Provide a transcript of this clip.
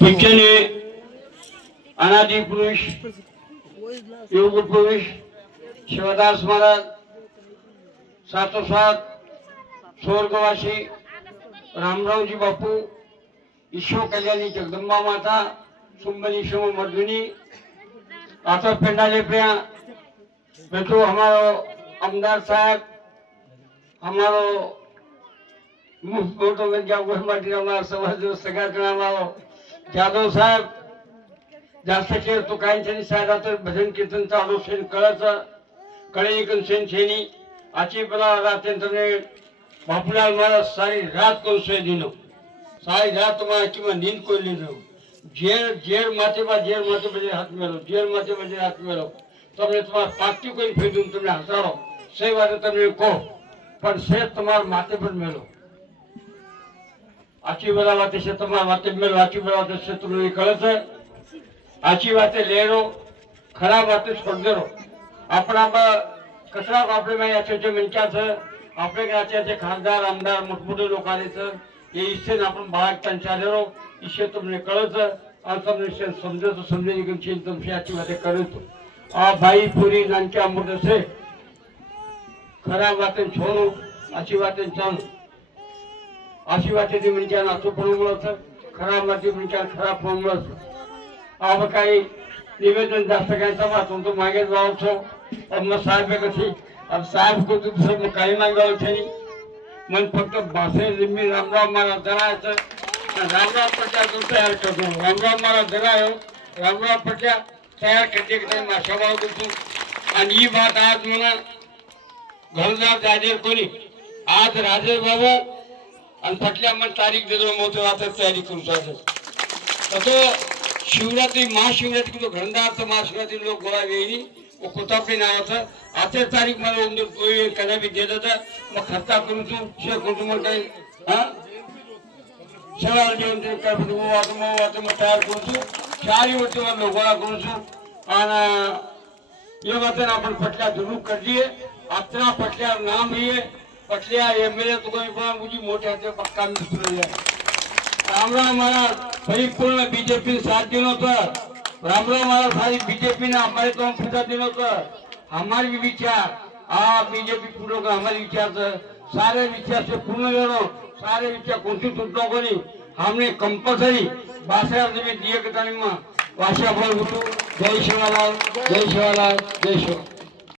पूज्यने अनादी पुरुष योग पुरुष शिवदास महाराज सातोसात स्वर्गवासी रामरावजी बापू ईश्वर कल्याणी जगदंबा माता सुंबनी शिव मर्दुनी आता पेंडाले प्रिया बैठो हमारो आमदार साहब हमारो मुफ्त मोटो में क्या वो हमारी हमारा समाज जो सगळा जाधव साहेब जास्त खेळ तो काहींच्या सायदा तर भजन कीर्तन चालू शेण कळाचं कळे एकन शेण शेणी आची पेला रात्री तने बापूलाल महाराज सारी रात को सोए दिनो सारी रात तुम्हारा किंवा नींद को ली दो जेर जेर माथे पर जेर माथे पर जेर हाथ में लो जेर माथे पर जेर हाथ में लो તમને તમારા પાટી કોઈ ફેદું તમને હસાડો સે વાતે તમે કહો પણ સે તમારા માથે પર મેલો આછી બધા વાતે છે તમારા વાતે મેલો આછી બધા વાતે છે તમને એ કળે છે આછી વાતે લેરો ખરાબ વાતે છોડદેરો આપણામાં કચરા આપણે માં याचे जे म्हणच्या છે આપણે याचे जे खासदार आमदार मोठमोठे लोक आले છે એ ઈચ્છે आपण बाळा त्यांच्या લેરો ઈચ્છે તમને કળે છે આ તમને છે સમજે તો સમજે કે છે તમને આછી વાતે કરે તો આ ભાઈ પૂરી નાનક્યા મોટે છે ખરાબ વાતે છોડો આછી વાતે ચાલો अशी वाटते म्हणजे असं पळमुळं असं खराब वाटते म्हणजे खराब पळमुळं असं आव काही निवेदन जास्त काय सभा तुमचं मागे जाऊ मग साहेब कशी साहेब कुठून तुमचं काही मागावं नाही. मन फक्त भाषे लिंबी रामराव मला जरायचं रामराव पट्या तो तयार करतो. रामराव मला जरायो हो. रामराव पट्या तयार करते माशा भाव करतो आणि ही बात आज म्हणा घरदार जाहीर कोणी. आज राजे बाबा आणि फाटल्या मग तारीख देतो मोठं आता तयारी करू शकतो तो शिवरात्री महाशिवरात्री किंवा घरंदार महाशिवरात्री लोक गोळा येईल व कोतापडी नावाचं आता तारीख मला उंदर कदा बी देत होता. मग खर्चा करून तू शेअर करतो मग काही हा? शेवाळ जेवण ते काय म्हणतो मग आता मग वाचू मग तयार करून तू चारही वर्ष मला गोळा करून तू आणि ये बात आपण पटल्या जरूर करलीये. अतना पटल्या नाम ये पटल्या एम एल ए तुका पण मुझी मोठ्या हाते पक्का मिसळले रामराव महाराज परिपूर्ण बीजेपी साथ दिलं होतं. रामराव महाराज सारी बीजेपी ने हमारे तो फुटा दिलं होतं. हमारे भी विचार आप बीजेपी पूर्ण हमारे विचार से सारे विचार से पूर्ण करो. सारे विचार कोणती तुटलो कोणी? हमने कंपल्सरी बासरा जमीन दिए के ताणी में वाशा बोल. जय शिवालाल जय शिवालाल जय शिव